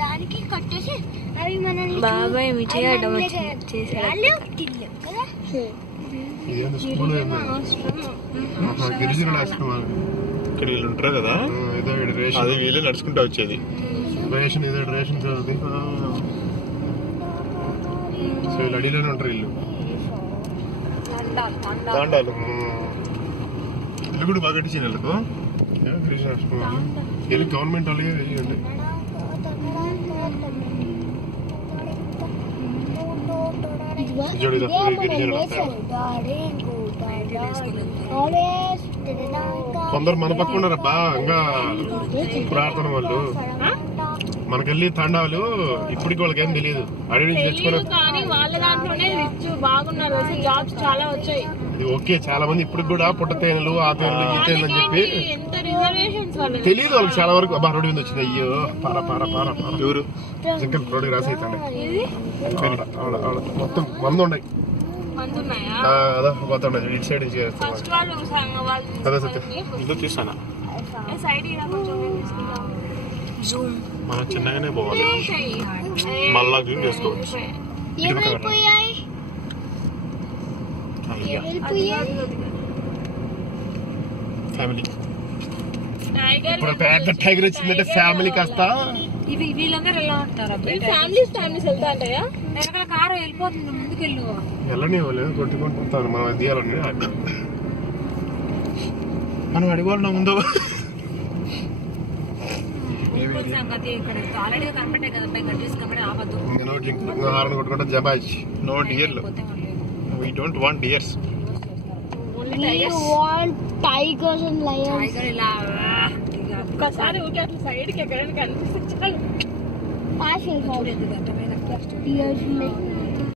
దానికి కట్టేసి అవి మనల్ని బాబాయ్ మిఠాయి చేశాడు కదా. గిరిజనుడు ఆశ్రమం ఇక్కడ వీళ్ళు ఉంటారు కదా, అదే వీళ్ళే నడుచుకుంటూ వచ్చేది. రేషన్ ఏదో రేషన్ కాదు, సో వీళ్ళు అడిలోనే ఉంటారు. వీళ్ళు తాండాలు ఇల్లు కూడా బాగా కట్టించారు వీళ్ళకు. గిరిజన ఆశ్రమం వీళ్ళు గవర్నమెంట్ వాళ్ళే చేయండి. కొందరు మన పక్క ఉన్నారబ్బా, ఇంకా ప్రార్థన వాళ్ళు మనకెళ్ళి తండాలు ఇప్పటికి వాళ్ళకి ఏం తెలియదు. అడవి నుంచి తెచ్చుకోలేదు కానీ వాళ్ళ దాంట్లోనే రిచ్ బాగున్నారు, జాబ్స్ చాలా వచ్చాయి. ఓకే, చాలా మంది ఇప్పటికి కూడా పుట్టతేనలు ఆ తేనెలు ఈ తేనెలు అని చెప్పి తెలియదు వాళ్ళకి చాలా వరకు. అబ్బా రోడ్డు మీద వచ్చింది, అయ్యో పారా పారా పారా పారా ఎవరు జంకల్ రోడ్డుకి రాసి అవుతాండి. మొత్తం మందు ఉన్నాయి, అదా పోతాండి ఇటు సైడ్ అదే సత్యం తీస్తానా. మనం చిన్నగానే పోవాలి, మళ్ళా జూమ్ చేసుకోవచ్చు. ఫ్యామిలీ ఇప్పుడు పెద్ద టైగర్ వచ్చిందంటే ఫ్యామిలీ కాస్త వీళ్ళందరూ ఎలా ఉంటారు? ఫ్యామిలీస్ వెళ్తా ఉంటాయా? వెనకాల కారు వెళ్ళిపోతుంది, ముందుకెళ్ళు. వెళ్ళని వాళ్ళు కొట్టుకుంటారు, మనం అది తీయాలని. మనం అడిగోళ్ళ ముందు హారన్ కొట్టుకుంటా జబాజ్. నో డియర్లు, we don't want deers. We want tigers and lions. ఒకసారి ఊరికే అట్లా సైడ్కి ఎక్కడైనా కనిపిస్తే చాలు. Deers